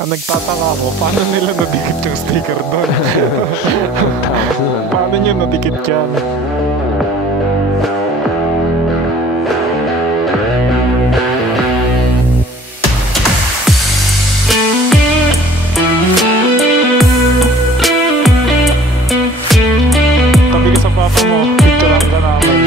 Ang nagtataka ako, paano nila nadikit yung sticker doon? Paano nyo nadikit yan? Tabi ka sa papa mo, picturean ka namin.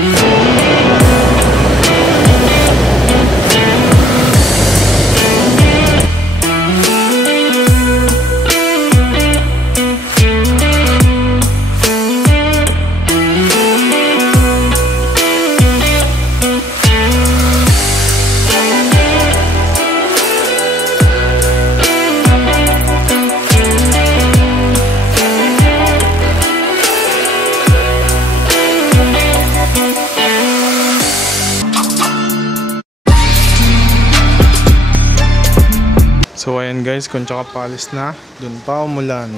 So ayan guys, kung tsaka palis na, dun pa umulan.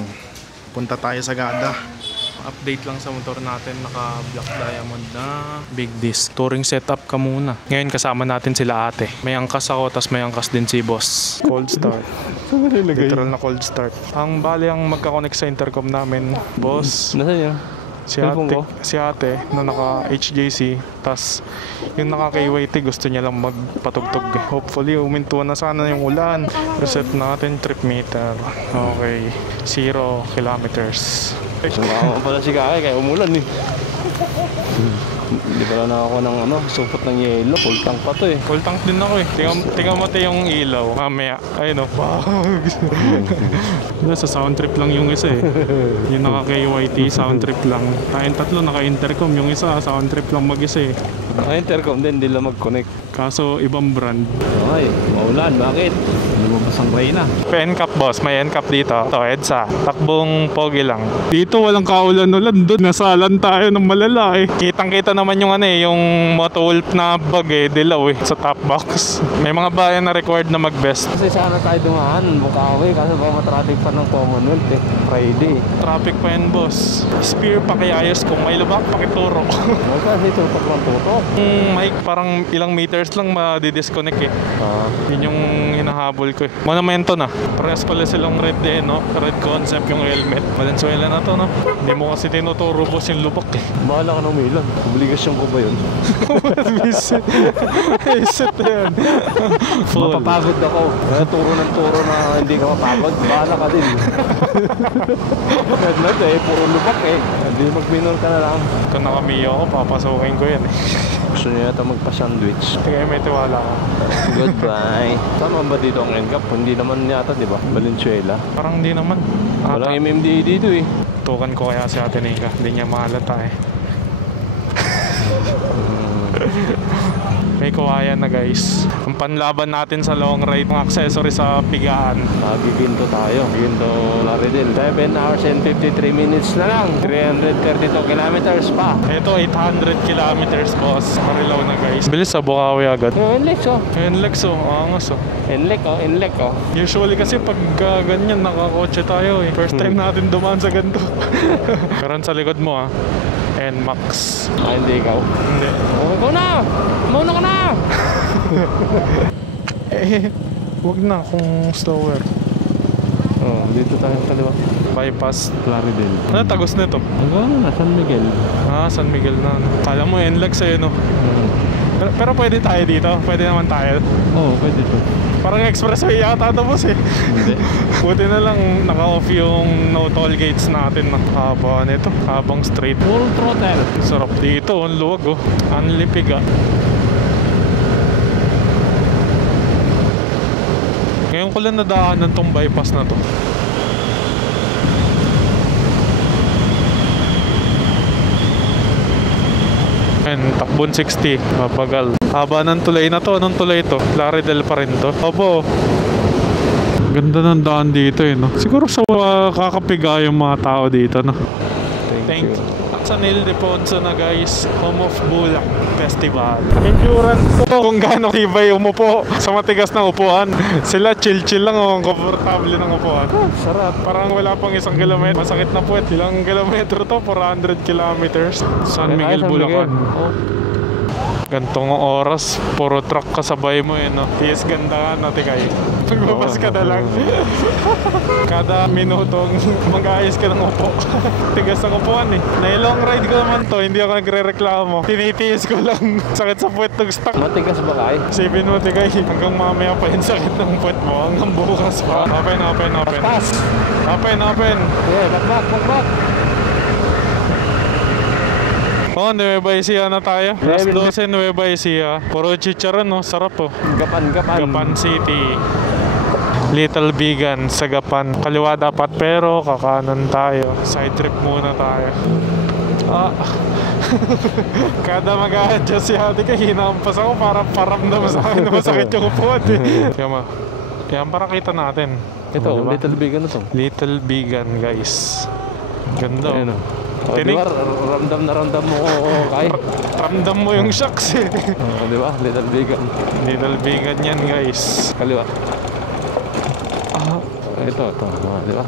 Punta tayo sa Gada. Update lang sa motor natin, naka Black Diamond na big disc. Touring setup ka muna. Ngayon kasama natin sila ate. May angkas ako, tas may angkas din si boss. Cold start. Literal na cold start. Ang bali ang magka-connect sa intercom namin, boss. Nasaan yun? Si ate na naka HJC, tas yung naka KYT gusto niya lang magpatugtog. Hopefully umintuan na sana yung ulan. Reset natin trip meter. Okay, 0 kilometers. Sumama pala si Kake kaya umulan eh. Hindi pala na ako ng supot ng yelo. Full tank pa to eh. Full tank din ako eh. Tingnan mo yung ilaw. Mamaya. Ayun o. Wow. Sa sound trip lang yung isa eh. Yung naka KYT, sound trip lang. Tayong tatlo naka intercom. Yung isa, sound trip lang mag-isa eh. Naka-intercom din, hindi lang mag-connect. Kaso ibang brand. Okay, maulan. Bakit? Lumabas ang rain na. Pa-NCAP boss, may NCAP dito. Ito, EDSA. Takbong pogi lang. Dito walang kaulan-ulan. Doon nasalan tayo ng malala eh. Kitang-kita naman yung yung Motowolf na bag eh. Dilaw eh. Sa top box. May mga bayan na required na mag-best. Kasi sana tayo dumaan. Bukawi. Kasi baka matraffic pa ng Commonwealth eh. Friday. Traffic pa yan boss. Spear pakiayos. Kung may lubak, pakituro. Kasi tutok lang tutok. Mic parang ilang meters lang ma-disconnect eh. Yun yung hinahabol ko eh. Monumento na. Parehas pala silang red eh, no? Red concept yung helmet. Valenzuela na to, no? Hindi mo kasi tinuturo boss yung lubak eh. Bahala ka ng umilan. Obligasyon ko ba yun? Visit. Visit yan. Mapapagod ako. Turo ng turo na hindi ka mapagod. Bahala ka din. Headlight eh, puro lubak eh. Hindi mag-minor ka na lang. Kung nakamiyo ako, papasukin ko yan eh. Gusto niya yata magpa-sandwich. Kaya may tiwala ka. Goodbye. Tama ba dito ang NCAP? Hindi naman yata, di ba? Valenzuela. Parang hindi naman. Walang MMDA dito eh. Tukan ko kaya si Ate Nika. Hindi niya mahalata eh. May kawayan na guys. Ang panlaban natin sa long ride, ng accessory sa pigaan. Giginto tayo. Giginto Laredel. 7 hours and 53 minutes na lang. 332 kilometers pa. Ito 800 kilometers boss. Marilaw na guys. Bilis sa Bukawi agad. NLEX oh. NLEX oh. Angas oh. NLEX oh. Usually kasi pag ganyan nakakotse tayo eh. First time natin dumaan sa ganito. Karan sa likod mo ah. NMAX. Hindi ikaw. Hindi. Oh, ikaw na! Mauna ka na! Wag na kung slower. Oh, dito tayo sa kaliwa. Bypass. Laredel. Ano tagos nito? Hanggang na, San Miguel. San Miguel na. Kala mo NLEX eh no? Pero pwede tayo dito? Pwede naman tayo? Oo, pwede to. Parang expressway yata ito boss eh. Hindi. Buti na lang naka-off yung no toll gates natin. Haba nito. Habang straight. Full throttle. Sarap dito. Ang luwag oh. Ang lipig ah. Ngayon ko lang nadaanan tong bypass na to. Takbon 60, mabagal. Haba ng tulay na to. Anong tulay to? Laredel pa rin to. Opo. Ganda ng daan dito eh, no? Siguro sa kakapiga yung mga tao dito, no? Thank you. Sa Nil de Ponso na guys, Home of Bulak Festival. Endurance to kung gaano kibay umupo sa matigas na upuan. Sila chill-chill lang o komportable ng upuan. Sarap. Parang wala pang 1 kilometro. Masakit na puwet. Ilang kilometro to? 400 kilometers. San Miguel, Bulacan. Oh. Gantong oras, puro truck kasabay mo eh, no? Yes, ganda nga natin kayo. Magbabas ka na lang. Kada minutong mag-aayos ka ng upo. Tigas ng upuan eh. Na-long ride ko naman to, hindi ako nagre-reklamo. Tinitiis ko lang. Sakit sa puwet ng stock. Matigas ba kay? Sipin mo, tigay. Hanggang mamaya pa yung sakit ng puwet mo. Hanggang bukas pa. Open. Tas! Open. Yeah, bakbak! Oh, Nueva Ecija na tayo. Alas 12, Nueva Ecija. Puro chicharon, no? Sarap oh. Gapan City. Little Bigan sa Gapan. Kaliwa dapat pero kakanan tayo. Side trip muna tayo. Kada mag-a-adjust si ate ka, hinampas ako para paramdam sa akin na masakit yung upuan eh. Yan para kita natin. Ito, Diba? Little Bigan na to. Little Bigan guys. Ganda Ayun oh. o. Di ba, ramdam na ramdam mo kay? Ramdam mo yung shocks eh. Di ba, Little Bigan. Little Bigan yan guys. Kaliwa. Ito, di ba?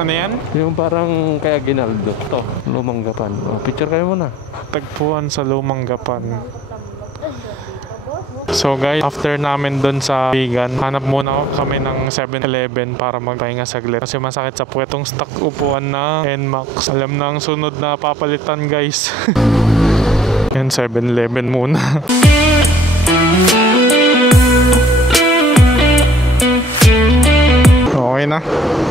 Ano yan? Yung parang kaya Ginaldo. Ito, Lumang Gapan. Picture kayo muna. Tagpuan sa Lumang Gapan. So guys, after namin dun sa Bigan, hanap muna kami ng 7-Eleven para magpahinga saglit. Kasi masakit sa puwetong stock upuan na NMAX. Alam na ang sunod na papalitan guys. Yan, 7-Eleven muna. Okay na.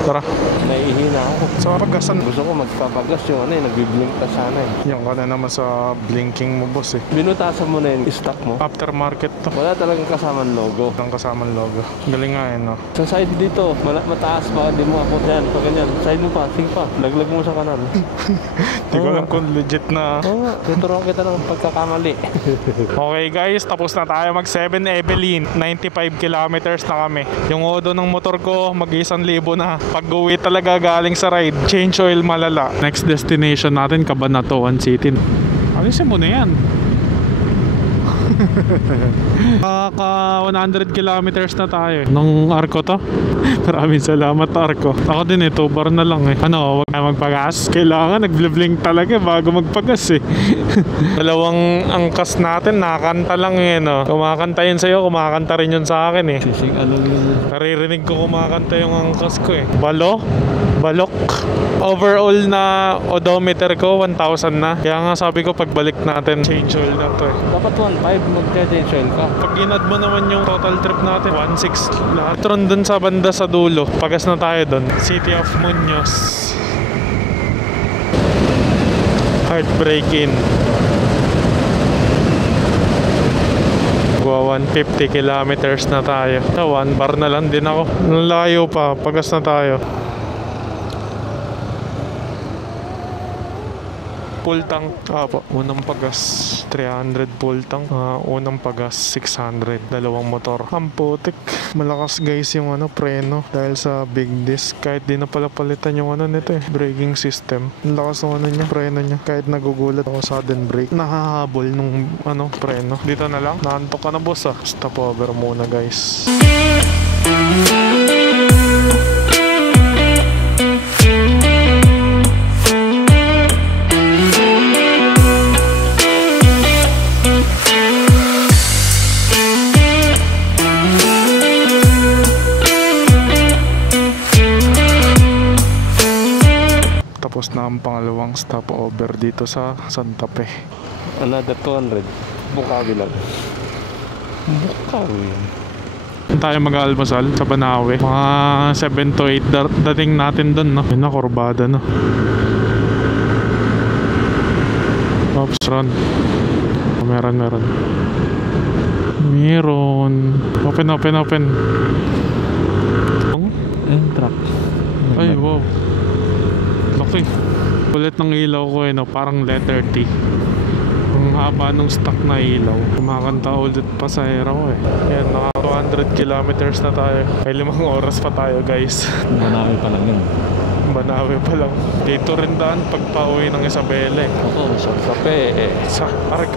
Tara. Naihina ako. Sa paggasan. Gusto ko magpapagas yung nagbiblink ka sana eh. Yung ka na naman sa blinking mo boss eh. Binutasan mo na yung stock mo. Aftermarket to. Wala talagang kasamang logo. Ang kasamang logo. Galing nga no. Sa side dito, mataas pa, hindi mo ako yan. Pag ganyan, side mo pa, sige pa, laglag mo sa kanal. Hindi ko alam kung legit na. Oo nga, tuturuan kita ng pagkakamali. Okay guys, tapos na tayo mag 7 Evelyn. 95 kilometers na kami. Yung odo ng motor ko, mag-1,000 na. Pag-uwi talaga galing sa ride, change oil malala. Next destination natin, Cabanatuan City. Alisin mo na yan. Kaka 100 kilometers na tayo. Nung Arco to. Maraming salamat Arco. Ako din eh, 2 bar na lang eh. Ano, wag na magpagas. Kailangan nag-blink talaga bago magpagas eh. Dalawang angkas natin, nakakanta lang eh no. Kumakanta yun sa'yo, kumakanta rin yun sa akin eh. Sisig ano yun? Naririnig ko kumakanta yung angkas ko eh. Balok. Overall na odometer ko 1,000 na. Kaya nga sabi ko pagbalik natin, change oil na to eh. Dapat 1.5 mag-change oil ka. Pag inad mo naman yung total trip natin, 1.6 lahat. Tron dun sa banda sa dulo. Pagas na tayo dun. City of Muñoz. Heartbreak Inn. 150 kilometers na tayo. 1 bar na lang din ako. Layo pa. Pagas na tayo. Full tank. Unang pagas 300, full tank. Unang pagas 600. Dalawang motor. Ang putik. Malakas guys yung preno. Dahil sa big disc. Kahit di na pala palitan yung nito eh. Braking system. Ang lakas ng niya. Preno niya. Kahit nagugulat ako sudden brake. Nahahabol nung preno. Dito na lang. Naantok ka na boss ah. Stop over muna guys. Tapos na ang pangalawang stopover dito sa Santa Fe. Another 200. Bukawi lang. Bukawi. Tayo mag-almusal sa Banawe. Mga 7 to 8 dating natin doon, no? Yun na, kurbada, no? Oops, run. Meron. Open. Truck. Ay, wow. Laki. Kulit ng ilaw ko no? Parang letter T. Ang haba ng stock na ilaw. Kumakanta ulit pa sa hero ko eh. Yan, naka 200 kilometers na tayo. May 5 oras pa tayo guys. Banawi pa lang yun. Banawe pa lang. Dito rin daan pag pauwi ng Isabela eh. Oo, Santa Fe. Sa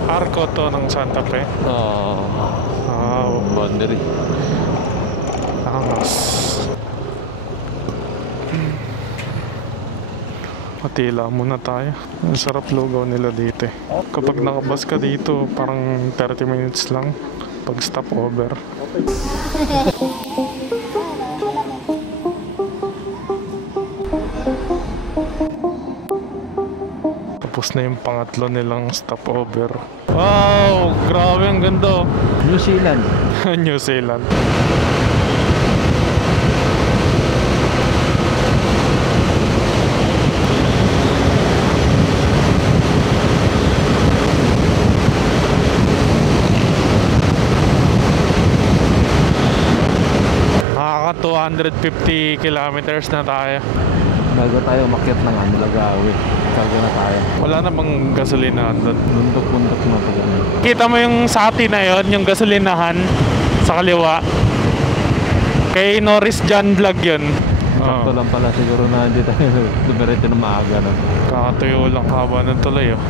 Arco to ng Santa Fe. Wow. Boundary. Angas. Matila muna tayo. Ang sarap lugaw nila dito eh. Kapag nakabas ka dito, parang 30 minutes lang pag stop over. Tapos na yung pangatlo nilang stopover. Wow! Grabe, ang ganda. New Zealand. New Zealand. Nakaka 250 kilometers na tayo. Bago tayo umakyat ng Lagawi. Bago na tayo. Wala na bang gasolinahan doon? Bundok-bundok na pag ano. Kita mo yung sati na yon, yung gasolinahan sa kaliwa. Kay Norris John Vlog yun. Sakto lang pala siguro na hindi tayo dumiretso na maaga na. Kakatuyo lang haba ng tuloy oh.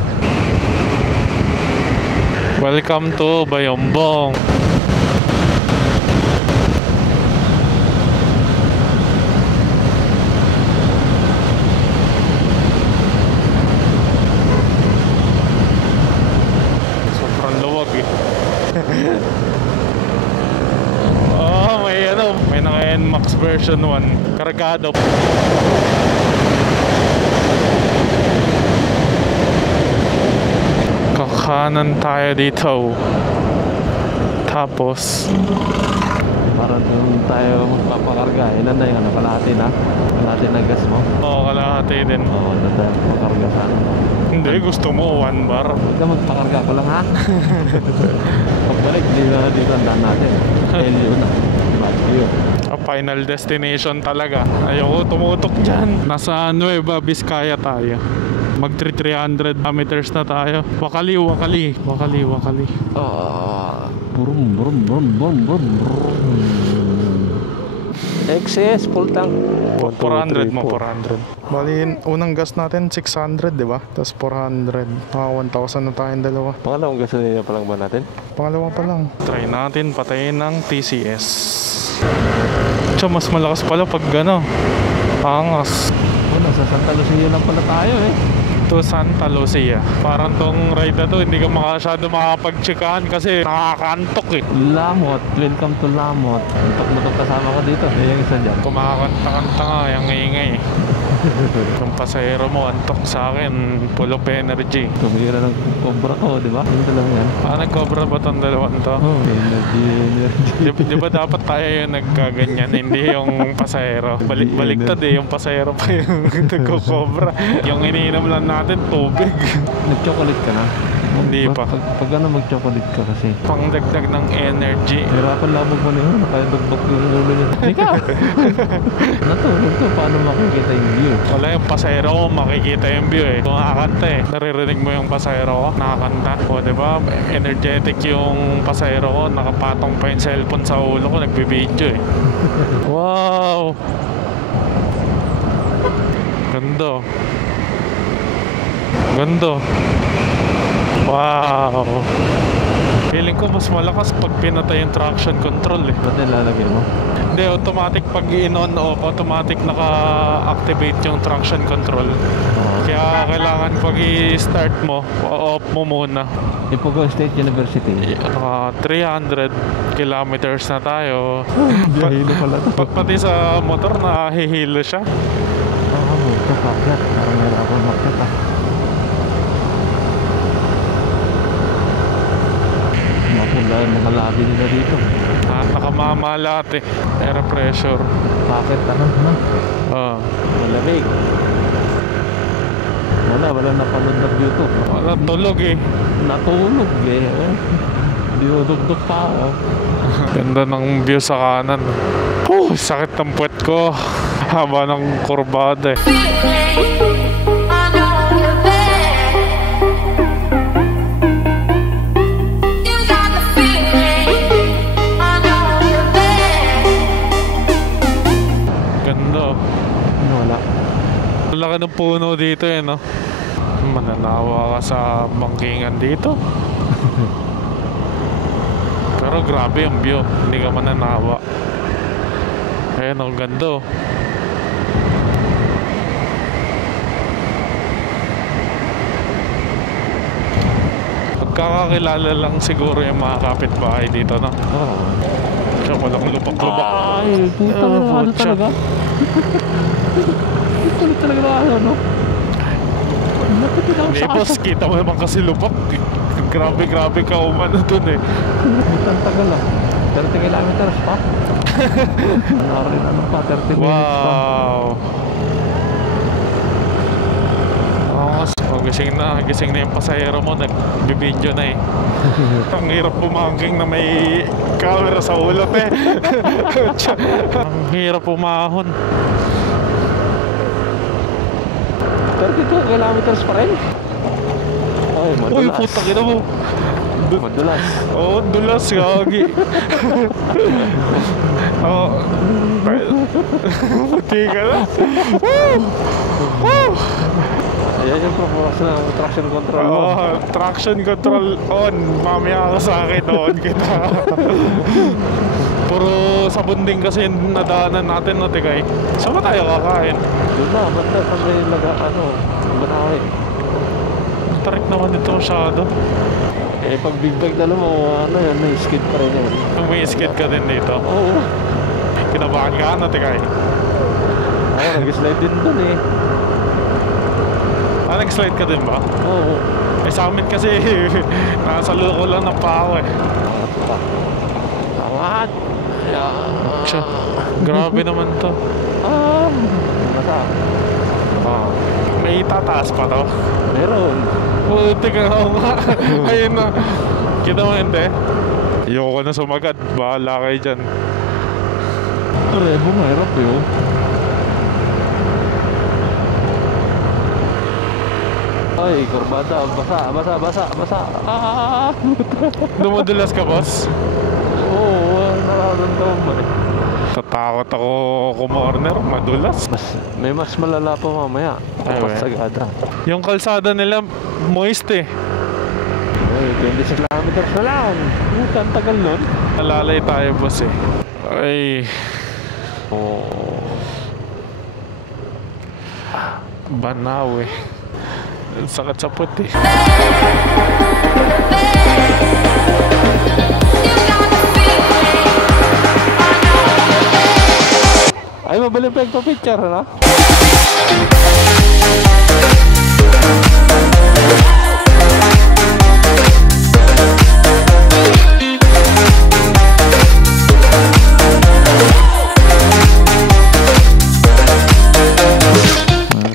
Welcome to Bayombong. Sobrang luwag eh. Oh, may naka-NMAX version 1. Kargado. Kakanan tayo dito. Tapos Para doon tayo magpapakarga. Ilan na yung kalahati na? Kalahati na gas mo? kalahati din. Oo, doon tayo magpakarga sa ano. Hindi, gusto mo 1 bar. Huwag ka magpakarga ko lang ha. Pagbalik, dito ang daan natin. Helio na. Baguio. Final destination talaga. Ayoko tumutok dyan. Nasa Nueva Vizcaya tayo. Mag 300 meters na tayo. Wakali. Brum, brum, brum, brum, brum, brum. XS, full tank. 400 mo, 400. Bali, unang gas natin 600, di ba? Tapos 400. Mga 1,000 na tayong dalawa. Pangalawang gasolina pa lang ba natin? Pangalawa pa lang. Try natin patayin ng TCS. Tiyo, mas malakas pala pag gano. Angas. Sa Santa Lucia lang pala tayo eh. To Santa Lucia. Parang tong ride na to, hindi ka masyado makapag-checkahan kasi nakakaantok eh. Lamot, welcome to Lamot. Antok-mutok kasama ko dito. Yung isa dyan. Kumakanta-kanta nga, yung ingay. Yung pasahero mo, antok sa akin, full of energy. Tumira ng cobra ko, di ba? Yung talaga yan. Nag-cobra ba tong dalawang to? Oh, energy. Di ba dapat tayo yung nagkaganyan, hindi yung pasahero? Baliktad eh, yung pasahero pa yung nagko-cobra. Yung iniinom lang natin, tubig. Nag-chocolate ka na? Hindi pa. Pag ano mag-chocolate ka kasi? Pangdagdag ng energy. Hirapan labog mo na yun. Nakayabagdok yung ulo niya. Ika! Natulog to. Paano makikita yung view? Wala yung pasahero ko, makikita yung view eh. Kumakanta eh. Naririnig mo yung pasahero ko, nakakanta. O diba, energetic yung pasahero ko. Nakapatong pa yung cellphone sa ulo ko, nagbibideo eh. Wow! Ganda. Ganda. Wow! Feeling ko mas malakas pag pinatay yung traction control eh. Ba't nilalagay mo? Hindi, automatic pag in-on off, automatic naka-activate yung traction control. Kaya kailangan pag i-start mo, off mo muna. Ipugo State University. 300 kilometers na tayo. Biyahilo pala to. Pati sa motor nahihilo siya. Ito pakyat. Parang nahirapan makyat ah. Mapula yung mga labi nila dito. Nakamamalat eh. Air pressure. Bakit ano? Malamig. Wala napanood na YouTube. Wala, tulog eh. Natulog eh. Dinudugdog pa ako. Ganda ng view sa kanan. Sakit ng puwet ko. Haba ng kurbada eh. Ganda. Wala. Laki ng puno dito eh, no? Mananawa ka sa bangkingan dito. Pero grabe yung view. Hindi ka mananawa. Ayan, ang ganda. Pagkakakilala lang siguro yung mga kapitbahay dito, no? Oo. Siya, walang lupak-lupak. Ay, puta na ano talaga? Ito talaga na ano, no? Hindi, boss, kita mo naman kasi lubak. Grabe ka umano dun eh. Ang tagal ah. 30 kilometers pa. Narin ano pa, 30 minutes pa. Wow. Gising na yung pasahero mo, nagbibideo na eh. Ang hirap bumangking na may camera sa ulo eh. Ang hirap umahon. 32 kilometers pa rin. Ay, madulas. Uy, puta kita mo. Madulas. Oo, dulas, gagi. Oo. Puti ka na. Woo! Ayan yung proportion ng traction control mo. Oo, traction control on. Mamaya ka sa akin, on kita. Puro sa bunding kasi yung nadaanan natin, no, Tikay? Saan ba tayo kakain? Doon na, banda sa may Banawe. Tarik naman dito masyado. Eh, pag big bag dala mo, ano yan, may skid pa rin yan. May skid ka din dito. Oo. Kinabahan ka, no, Tikay? Oo, nag-slide din dun eh. Ah, nag-slide ka din ba? Oo. Eh, sa amin kasi, nasa loko lang ng pao eh. Awan! Siya, grabe naman to. Masa? May tataas pa to. Meron. Buti ka nga. Ayun na. Kita mo hindi? Ayoko na sumagat. Bahala kayo dyan. Rebo, mahirap yun. Ay, kurbada. Basa. Dumudulas ka, boss? Oo, nararamdaman mo eh. Tatakot ako kumorner. Madulas. May mas malala pa mamaya. Ay, Mas sagada. Yung kalsada nila, moist eh. Ay, 26 kilometers na lang. Ang tagal nun. Nalalay tayo, boss eh. Ay, Oo. Banawe. Ang sakit sa puti. Ay, mabalik pa yung picture, ano?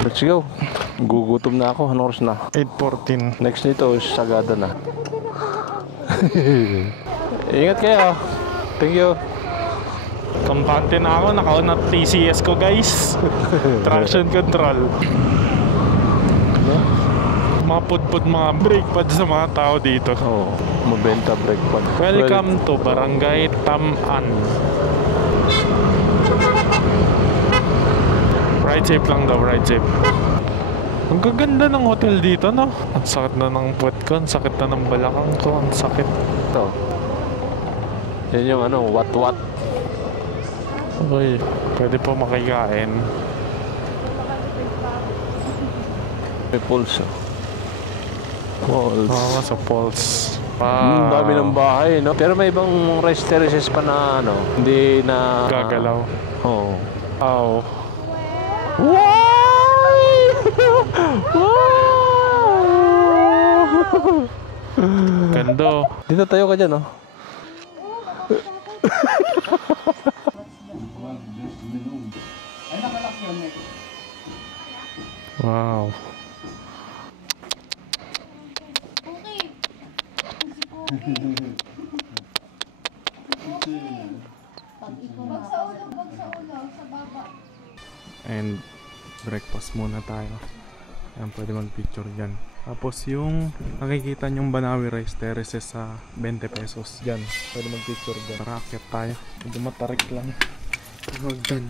Let's go. Gugutom na ako. Anong oras na? 8:14. Next nito, sagada na. Ingat kayo. Thank you. Kampante na ako. Nakaon na TCS ko, guys. Traction control. No? Mga pudpud, mga brake pads sa mga tao dito. Oo. Mabenta brake pad. Welcome to Barangay Taman. Ride safe lang daw, ride safe. Ang gaganda ng hotel dito, no? Ang sakit na ng puwet ko, ang sakit na ng balakang ko, ang sakit. Ito. Yan yung ano, what. Uy, pwede po makikain. May pulse. Pulse. Oo, sa pulse. Ang dami ng bahay, no? Pero may ibang rice terraces pa na, ano, hindi na... Gagalaw. Oo. Wow. Ganda. Dito tayo ka dyan, no? Wow. Wag sa ulo, sa baba. And breakfast muna tayo. Ayan, pwede mag-picture dyan. Tapos yung nakikita nyong Banawe Rice Terraces sa 20 pesos. Dyan, pwede mag-picture dyan. Tara, akyat tayo. Medyo matarik lang. Huwag dyan.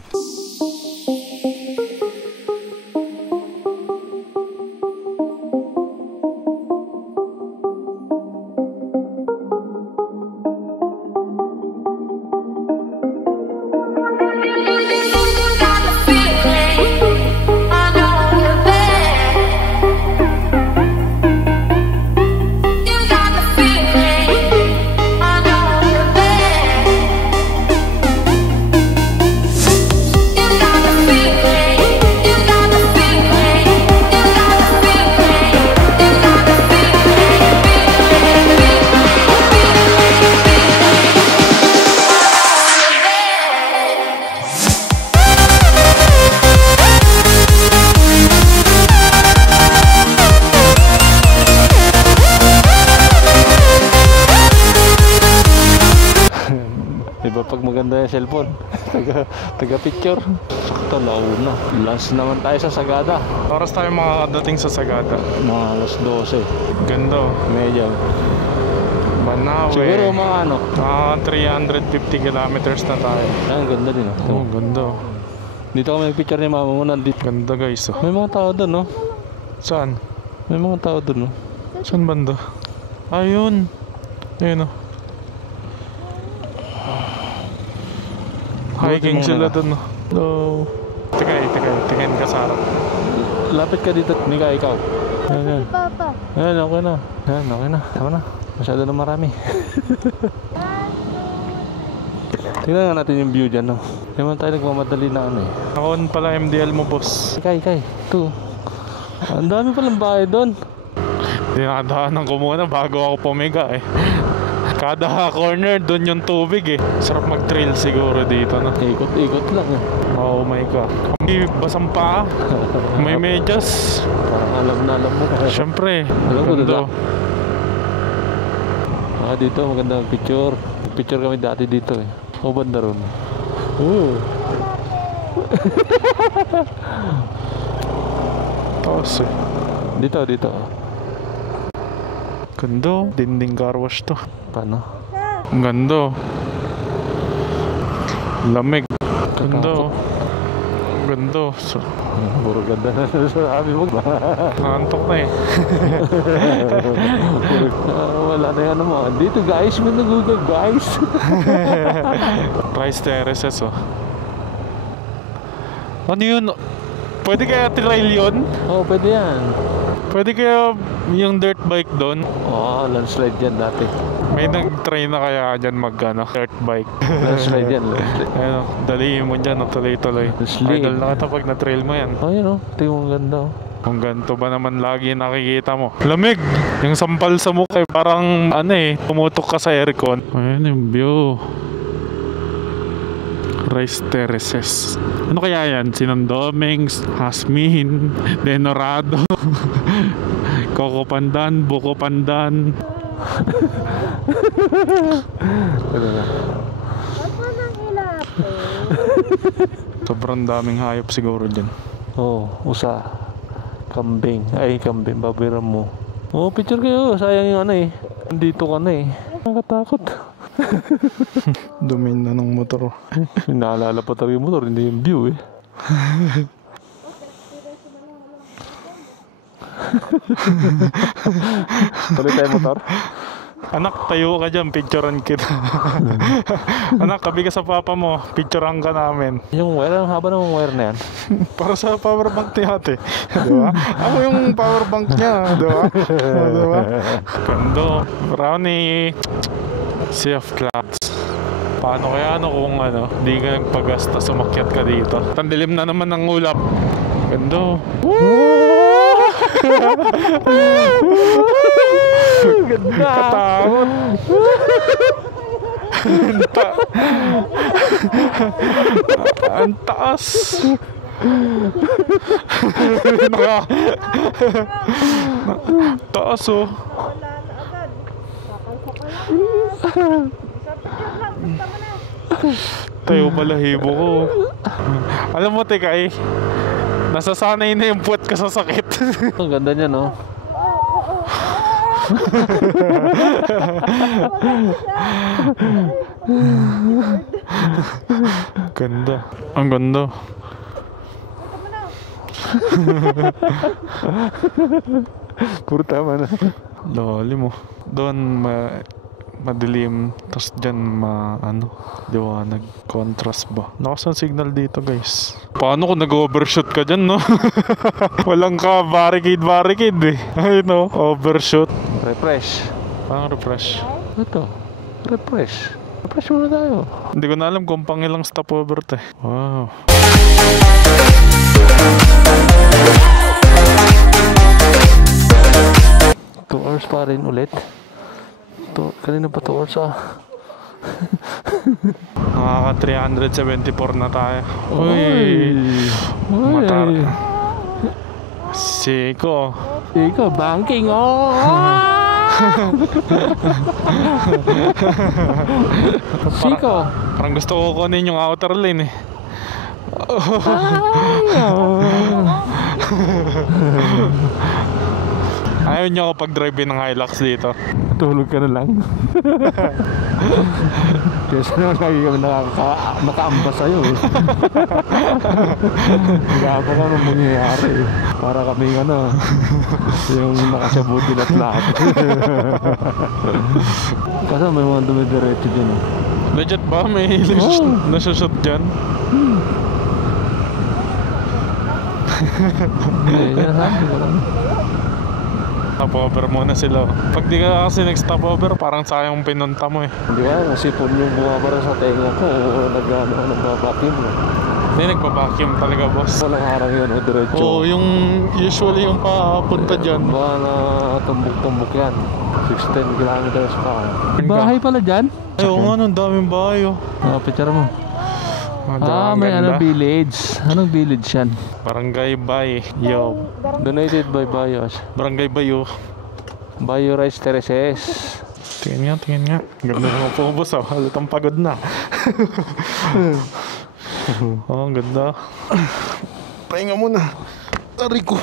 yung cellphone. Taga-picture. Sakto, launa. Last naman tayo sa Sagada. Oras tayo makakadating sa Sagada. Mga alas 12. Ganda. Medyo. Banawe. Siguro mga ano. 350 kilometers na tayo. Ang ganda din. Oh, ganda. Dito kami nagpicture ni mama mo nandito. Ganda guys. Oh. May mga tao doon, no? Saan? May mga tao doon, no? Saan banda? Ayun. Ayun oh. Hiking sila dun oh. No. Tingin ka sa harap. Lapit ka dito, Mika, ikaw. Ayan, Papa. ayan, okay na. Ayan, okay na. Tama na. Masyado na marami. Tingnan nga natin yung view dyan, no? Naman tayo nagmamadali na ano eh. Naon pala MDL mo, boss. Ikay. Ito. Ang dami palang bahay doon. Dinadaanan ko muna bago ako pumiga eh. Kada corner, doon yung tubig eh. Sarap mag-trail siguro dito, no? Ikot-ikot lang eh. Oh my God. May basang paa. May medyas. Parang alam mo. Siyempre. Alam ko ganda. doon. Dito, magandang picture. Picture kami dati dito eh. O banda ron. Taas eh. Dito. Ganda. Dinding car wash to. Paano? Ang ganda. Lamig. Ganda. Ganda. Puro ganda na sabi mo. Nantok na eh. Wala na yung ano mo. Dito guys, may nagugag guys. Rice terraces oh. Ano yun? Pwede kaya trail yun? Oo, pwede yan. Pwede kaya yung dirt bike doon? Oo, landslide yan dati. May nag-try na kaya dyan dirt bike. Landslide yan, landslide. Ayun oh, dalihin mo dyan, oh, tuloy-tuloy. Landslide. Idol na kita pag na-trail mo yan. Oh, yun oh. Ito yung ganda oh. Kung ganito ba naman lagi nakikita mo. Lamig! Yung sampal sa mukha eh, parang ano eh, pumutok ka sa aircon. Ayun yung view. Rice terraces. Ano kaya yan? Sinandomings, Hasmin, Denorado, Coco Pandan, Buko Pandan. Ano na? Ako nang ilapit. Sobrang daming hayop siguro dyan. Oo, usa. Kambing. Ay, kambing. Babiran mo. Oo, picture kayo. Sayang yung ano eh. Nandito ka na eh. Nakatakot. Dumin na ng motor. Naalala pa talaga yung motor. Hindi yung view eh. Tuloy tayo motor. Anak, tayo ka dyan, picturean kita. Anak, kabi ka sa papa mo, picturean ka namin. Yung wire, ang haba ng wire na yan. Para sa power bank ni ate. Diba? Ako yung power bank niya. Diba? Diba? Gando. Brownie. Sea of Clouds. Paano kaya kung di ka nagpagasta, sumakyat ka dito. Tandilim na naman ng ulap. Gando. Ganda! Katakot. Ang taas. Taas oh. Tayo balahibo ko. Alam mo teka eh, nasasanay na yung puwet ka sa sakit. Ang ganda niya no? Ganda. Ang ganda. Puro tama na. Lalim mo. Doon madilim. Tapos dyan liwanag. Contrast ba? Lakas ang signal dito guys. Paano kung nag-overshoot ka dyan no? Walang ka barricade eh. Ay no, overshoot. Refresh. Parang refresh. Ito. Refresh. Refresh muna tayo. Hindi ko na alam kung pangilang stopover to eh. Wow. Two hours pa rin ulit. Kanina pa 2 hours Nakaka 374 na tayo. Uy. Matar. Siko. Ikaw, banking oh! Siko. Parang gusto ko kunin yung outer lane eh. Ayaw niyo ako pag-drive ng Hilux dito. Tulog ka na lang. Kasi naman lagi kami nakaambas sa'yo eh. Kaya pa kami mangyayari eh. Para kami yung nakasabutin at lahat. Kasi may mga dumidiretso dyan eh. Legit ba? May nasushoot dyan? Hindi, sinasabi ko lang. Stopover muna sila. Pag di ka kasi nag-stopover, parang sayang pinunta mo eh. Hindi ba, nasipon yung bumabara sa tenga ko o nagbabakim mo. Hindi, nagpa-vacuum talaga, boss. Walang harang yun o diretso. Oo, yung usually yung papunta dyan. Ba na tumbok-tumbok yan. 16 kilometers pa. Bahay pala dyan? Ay, oo nga, ang daming bahay oh. Picture mo. Ang May ganda. village. Anong village yan? Barangay Bay. Yo. Donated by Bayos. Barangay Bayo. Bayo Rice Terraces. Tingin nga. Ganda naman po, boss oh. Halatang pagod na. Oh, ang ganda. Pahinga muna. Aray ko.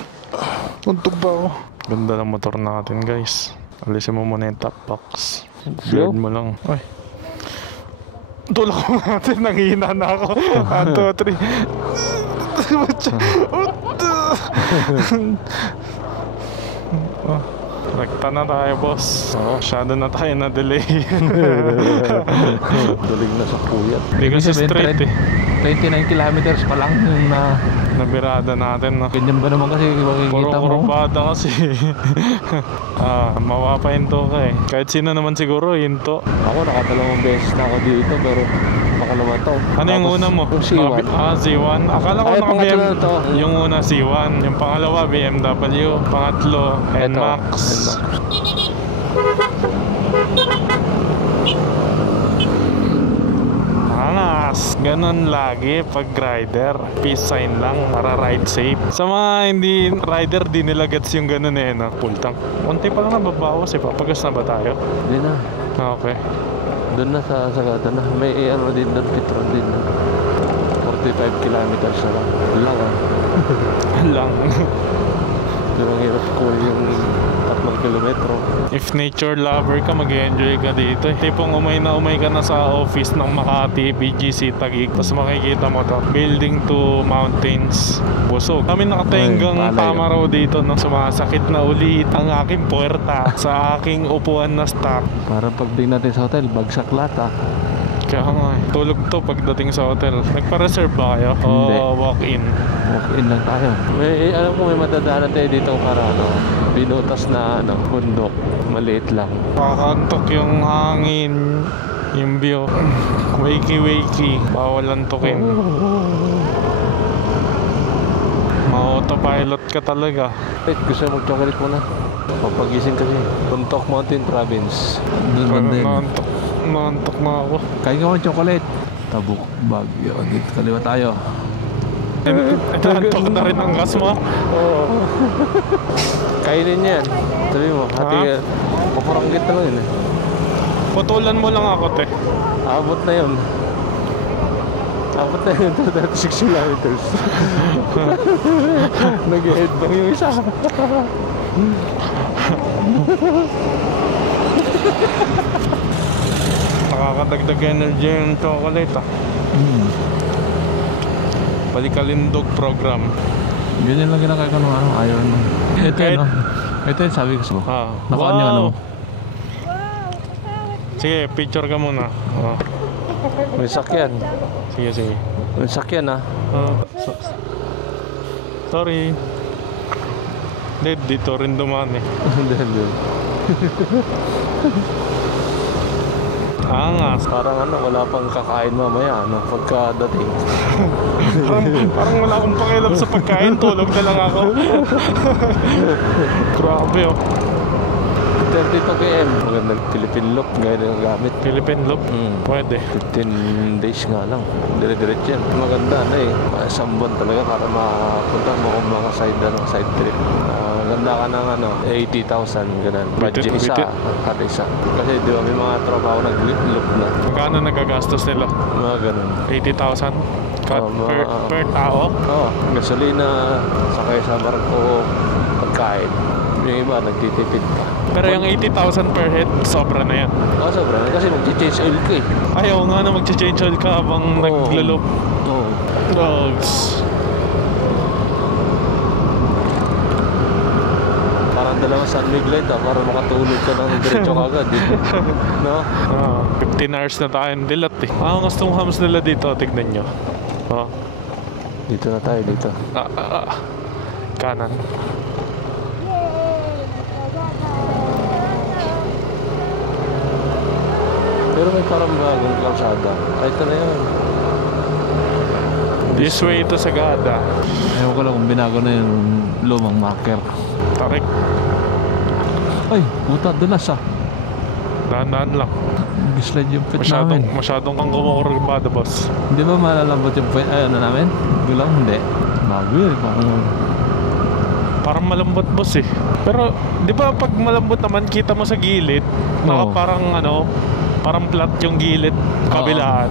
Tuntog ba ako? Ganda ng motor natin, guys. Alisin mo muna yung top box. Blurred mo lang. Ay. Tulak ko natin. Nanghihina na ako. 1, 2, 3. Rekta na tayo, boss. Masyado na tayo na delay. Daling na sa kuyat. Hindi kasi straight eh. 29 kilometers pa lang yung Nabirada natin, no? ganyan ba naman kasi makikita mo? Kurbada kasi. Mawapa hinto ka eh. Kahit sino naman siguro, hinto. Ako nakadalawang beses na ako dito pero makalawa to. Ano yung Tapos, una mo? Yung C1. C1. Akala ko Ay, naka pangatlo BM. na to. Yung una C1. Yung pangalawa BMW. Pangatlo NMAX. Angas. Ganon lagi pag rider. Peace sign lang para ride safe. Sa mga hindi rider, di nila gets yung ganon eh, no? Full tank. Konti pa lang nababawas eh. Papagas na ba tayo? Hindi na. Okay. Doon na sa Sagada na. May din doon, Petron din na. 45 kilometers na lang. Lang Lang. Pero ang hirap ko yung 3 kilometro. If nature lover ka, mag-enjoy ka dito eh. Tipong umay ka na sa office ng Makati, BGC, Taguig. Tapos makikita mo to, building to mountains. Busog. Kami nakatenggang Ay, palay. tama raw dito, no? Sumasakit na ulit ang aking puwerta sa aking upuan na stock. Parang pagdating natin sa hotel, bagsak lata. Kaya nga eh. Tulog to pagdating sa hotel. Nagpa-reserve ba kayo? Hindi. O walk-in? Walk-in lang tayo. Alam ko may madadaanan tayo dito para binutas na bundok. Maliit lang. Kakantok yung hangin, yung view. Wakey. Bawal antukin. Ma-autopilot ka talaga. Wait, gusto mo mag-chocolate muna? Papagising kasi. Tuntok Mountain Province. Naantok na ako. Kain ka mo chocolate. Tabuk, Baguio. Dito kaliwa tayo. Naantok na rin ang gas mo. Oo. Kainin yan. Sabi mo, hati paparanggit na lang yun eh. Putulan mo lang ako, te. Abot na yun. Abot na yun. 36 kilometers. Nag-headbang yung isa. Nakakadagdag energy yung chocolate, ah. Balikalindog program. Ganyan lang ginakaya ko nung ayaw mo. Ito Kahit- yun, ito yun, sabi ko sa'yo. Nakuha niyo ano. Sige, picture ka muna. May sakyan. Sige. May sakyan ah. Sorry. Dito rin dumaan eh. Hindi. Angas. Parang wala pang kakain mamaya, pagkadating. Parang wala akong pakialam sa pagkain. Tulog na lang ako. Grabe oh. 32 km. Magandang Philippine look. Gaya na yung gamit. Philippine loop? Pwede. 15 days nga lang. Dire-diretso yan. Maganda na eh. Isang buwan talaga para makapunta mo kung mga side trip. Ganda ka ng 80,000 ganun. Budget isa. Kada isa. Kasi di ba may mga tropa ako nag-loop na. Magkano nagagastos nila? Mga ganun. 80,000? Per tao? Oo. Gasolina, sakay sa barko, pagkain. Yung iba, nagtitipid pa. Pero yung 80,000 per head, sobra na yan. Oo, sobra. Kasi mag-change oil ka eh. Ayaw nga na mag-change oil ka habang naglo-loop. Oo. Dogs. Parang dalawang San Miguel para makatulog ka ng diretso kagad. No? 15 hours na tayo dilat eh. Ang gustong hams nila dito, tignan nyo. Dito na tayo, dito. Kanan. Pero may parang bagong kalsada. Ay, ito na yun. This way to Sagada. Ewan ko lang kung binago na yung lumang marker. Tarik. Ay, puta, dulas ah. Dahan-dahan lang. Slide yung pit namin. Masyadong kang kumukurbada, boss. Hindi ba malalambot yung pit? Ay, ano namin? Gulang, hindi. Bago yun, Parang malambot, boss eh. Pero, di ba pag malambot naman, kita mo sa gilid, parang flat yung gilid, kabilaan.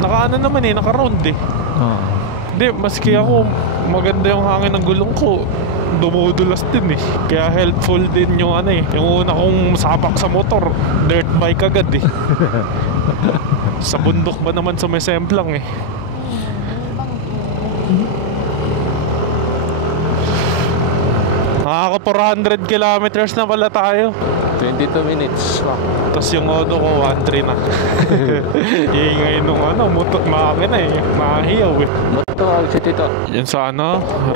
Naka naman eh, naka-round eh. Hindi, maski ako, maganda yung hangin ng gulong ko. Dumudulas din eh. Kaya helpful din yung yung una kong sapak sa motor, dirt bike agad eh. Sa bundok ba naman sumisemplang eh. Nakaka 400 kilometers na pala tayo. 22 minutes. Tapos yung auto ko 1.3 na. Iingay nung makina eh. Mahiyaw eh. Tawag si Tito. Yan sa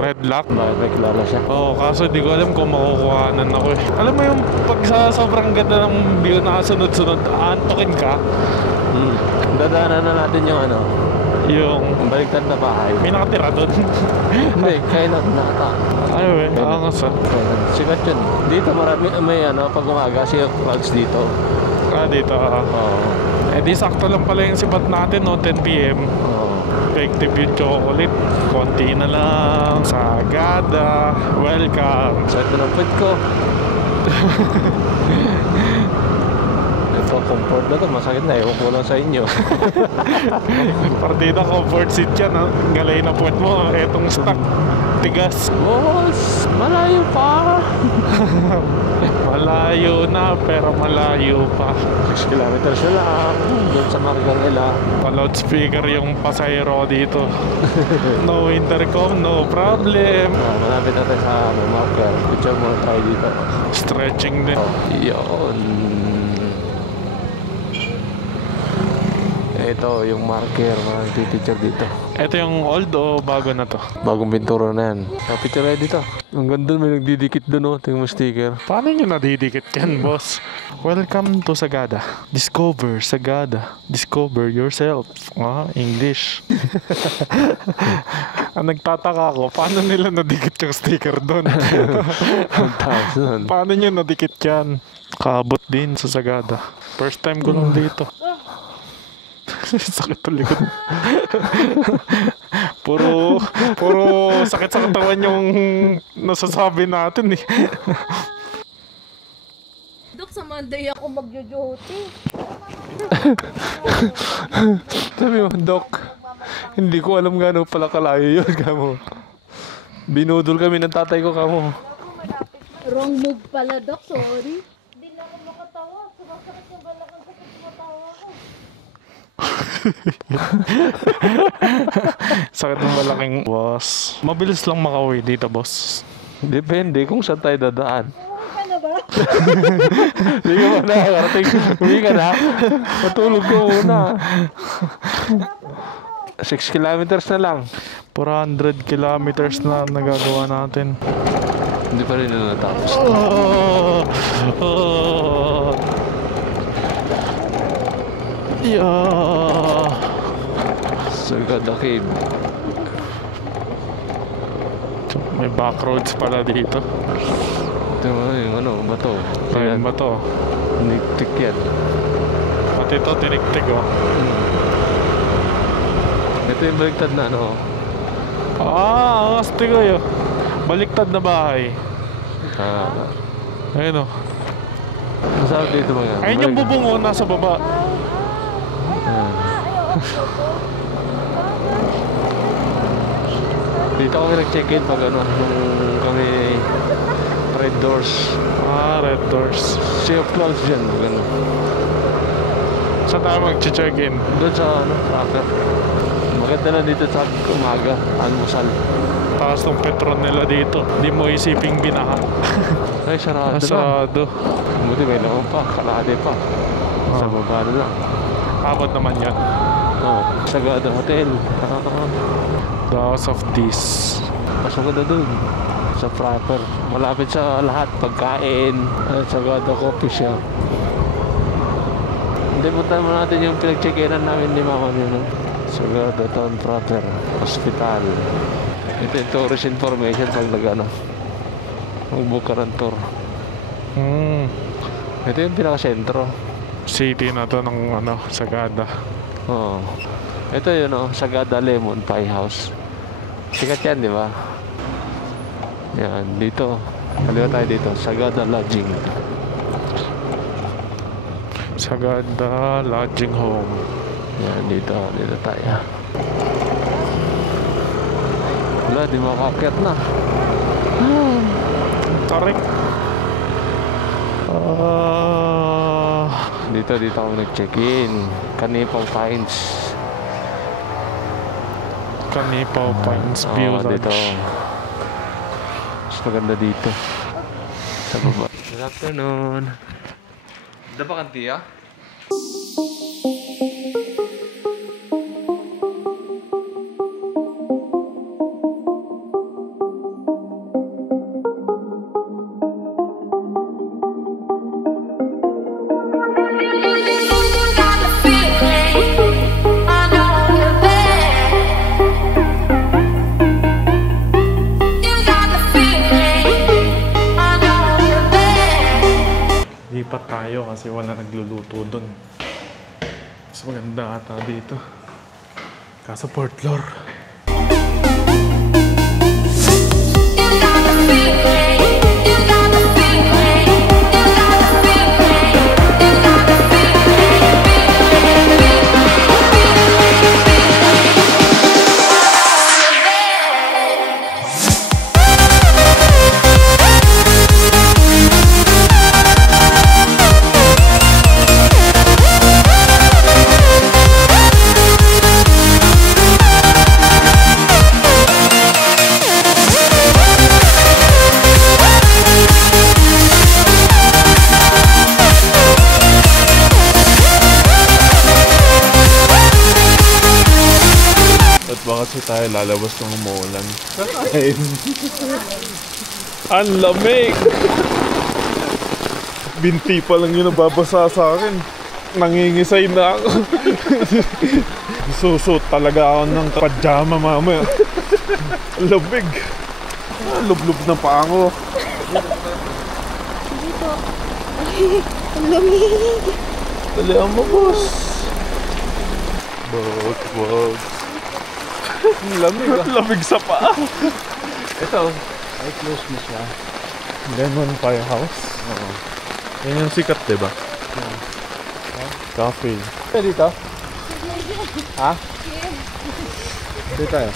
red lock. Bakit may kilala siya? Oo, kaso di ko alam kung makukuhanan ako eh. Alam mo yung pag sa sobrang ganda ng view na sunod-sunod, aantokin ka. Dadaanan na natin yung Yung baliktad na bahay. may nakatira doon. Hindi, kailan nata. Ayaw eh, angas ah. Sikat yun. Dito marami, may pag umaga siya vlogs dito. Dito Oo. Eh di sakto lang pala yung sibat natin 10 PM. Oo. Effective yung chocolate. Konti na lang. Sagada. Welcome. Saan na ng food ko? Ito, comfort na to. Masakit na. Ewan ko lang sa inyo. Partida comfort seat yan Galay na puwet mo. Etong stock. Tigas. Boss, malayo pa. Malayo na pero malayo pa. 6 kilometers na lang. Doon sa Margarela. Pa-loudspeaker yung pasayro dito. No intercom, no problem. Malapit na tayo sa marker. Picture muna tayo dito. Stretching din. Yun. Ito yung marker na nagtiteacher dito. Ito yung old o bago na to? Bagong pintura na yan. Picture tayo dito. Ang ganda, may nagdidikit doon tingnan mo sticker. Paano nyo nadidikit yan, boss? Welcome to Sagada. Discover Sagada. Discover yourself. English. Ang nagtataka ko, paano nila nadikit yung sticker doon? Paano nyo nadikit yan? Kaabot din sa Sagada. First time ko lang dito. Sakit ang likod. puro sakit sa katawan yung nasasabi natin eh. Dok, sa Monday ako magjo-duty. Sabi mo, Doc, hindi ko alam gano'n pala kalayo yun, kamo. Binudol kami ng tatay ko, kamo. Wrong move pala, Dok. Sorry. Hindi na ako makatawa. Sumasakit yung balakang ko pag tumatawa ako. Sakit ng malaking boss. Mabilis lang makauwi dito, boss. Depende kung saan tayo dadaan. Uwi ka na ba? Hindi ka ba nakakarating? Uwi ka na? Matulog ko muna. 6 kilometers na lang. 400 kilometers na nagagawa natin. Hindi pa rin na natapos. Yeah. Sagada Cave. May back roads pala dito. Ito yung ano, bato. Ayan ba to? Niktik yan. Pati ito, tiniktik oh. Ito yung baliktad na ano. Ah, ang astig kayo. Baliktad na bahay. Ayun oh. Masarap dito mga. Ayun yung bubong oh, nasa baba. Dito kami nag-check-in pag ano, nung kami Red Doors. Ah, Red Doors. Sea of Clouds dyan, gano'n. Saan tayo mag-check-in? Doon sa ano, tracker. Maganda na dito sa umaga, almusal. Taas ng petron nila dito. Di mo isiping binaha. Ay, sarado na. Asado. Buti may naman pa, kalahati pa. Sa baba na lang. Abot naman yan. Oo, Sagada Hotel. The House of This. Pasok na dun. Sa proper. Malapit sa lahat. Pagkain. Sagada Coffee Shop. Hindi, puntahan mo natin yung pinag-check-inan namin ni Mama nyo. Sagada Town Proper. Hospital. Ito yung tourist information pag nag-ano. Mag-book ka ng tour. Ito yung pinaka-sentro. City na to ng ano, Sagada. Oo. Ito yun o, Sagada Lemon Pie House. Sikat yan, di ba? Yan, dito. Kaliwa tayo dito, Sagada Lodging. Sagada Lodging Home. Yan, dito tayo. Wala, di makakakit na. Tarik. Dito ako nag-check-in. Kanipaw Pines. Kanipaw Pines View Lodge. Dito. Mas maganda dito. Sa baba. Good afternoon. Ada ba kantiya? Lipat tayo kasi wala nagluluto dun. Mas maganda ata dito. Kaso fourth floor. Kasi tayo lalabas ng umuulan. Ang lamig! Binti pa lang yun nababasa sa akin. Nangingisay na ako. Susot talaga ako ng pajama mamaya. Ang lamig. Lublob na pa ako. Dito. Ang lamig. Dalihan mo, boss. Boss. Lamig ah. Lamig sa paa. Ito. Ay, close mo siya. Lemon Pie House? Oo. Yan yung sikat, diba? Coffee. Dito? Ha? Dito tayo.